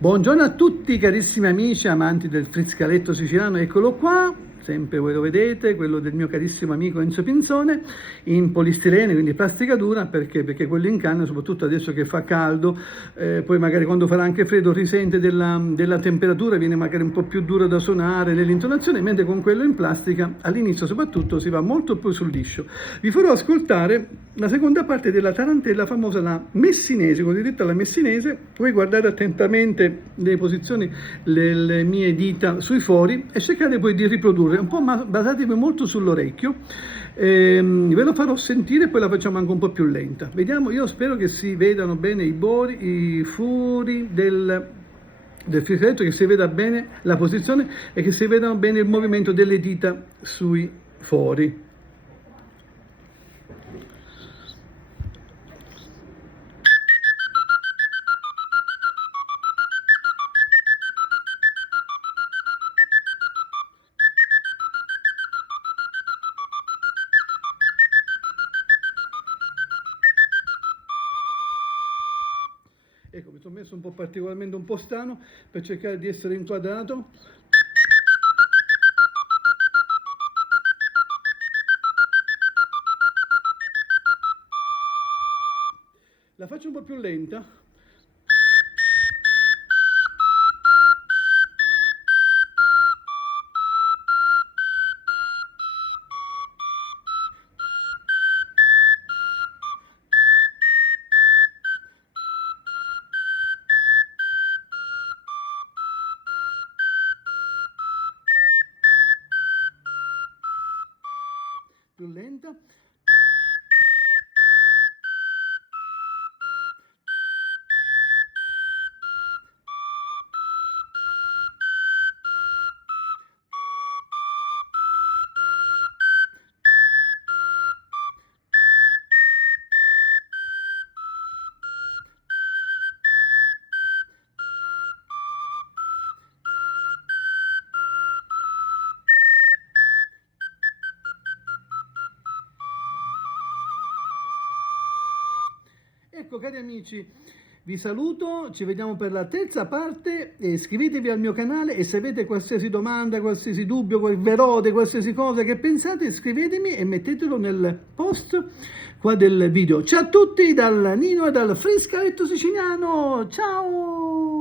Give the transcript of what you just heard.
Buongiorno a tutti carissimi amici amanti del friscaletto siciliano, eccolo qua, sempre voi lo vedete, quello del mio carissimo amico Enzo Pinzone, in polistirene, quindi plastica dura, perché quello in canna, soprattutto adesso che fa caldo, poi magari quando farà anche freddo risente della temperatura, viene magari un po' più duro da suonare nell'intonazione, mentre con quello in plastica all'inizio soprattutto si va molto più sul liscio. Vi farò ascoltare la seconda parte della tarantella famosa, la messinese, cosiddetta la messinese. Voi guardate attentamente le posizioni, le mie dita sui fori e cercate poi di riprodurre, un po' basatevi molto sull'orecchio. Ve lo farò sentire e poi la facciamo anche un po' più lenta. Vediamo, io spero che si vedano bene i bori, i furi del friscaletto, che si veda bene la posizione e che si vedano bene il movimento delle dita sui fori. Ecco, mi sono messo un po' particolarmente un po' strano per cercare di essere inquadrato. La faccio un po' più lenta. Più lenta. Ecco cari amici, vi saluto, ci vediamo per la terza parte, iscrivetevi al mio canale e se avete qualsiasi domanda, qualsiasi dubbio, verode, qualsiasi cosa che pensate, scrivetemi e mettetelo nel post qua del video. Ciao a tutti dal Nino e dal Friscaletto Siciliano, ciao!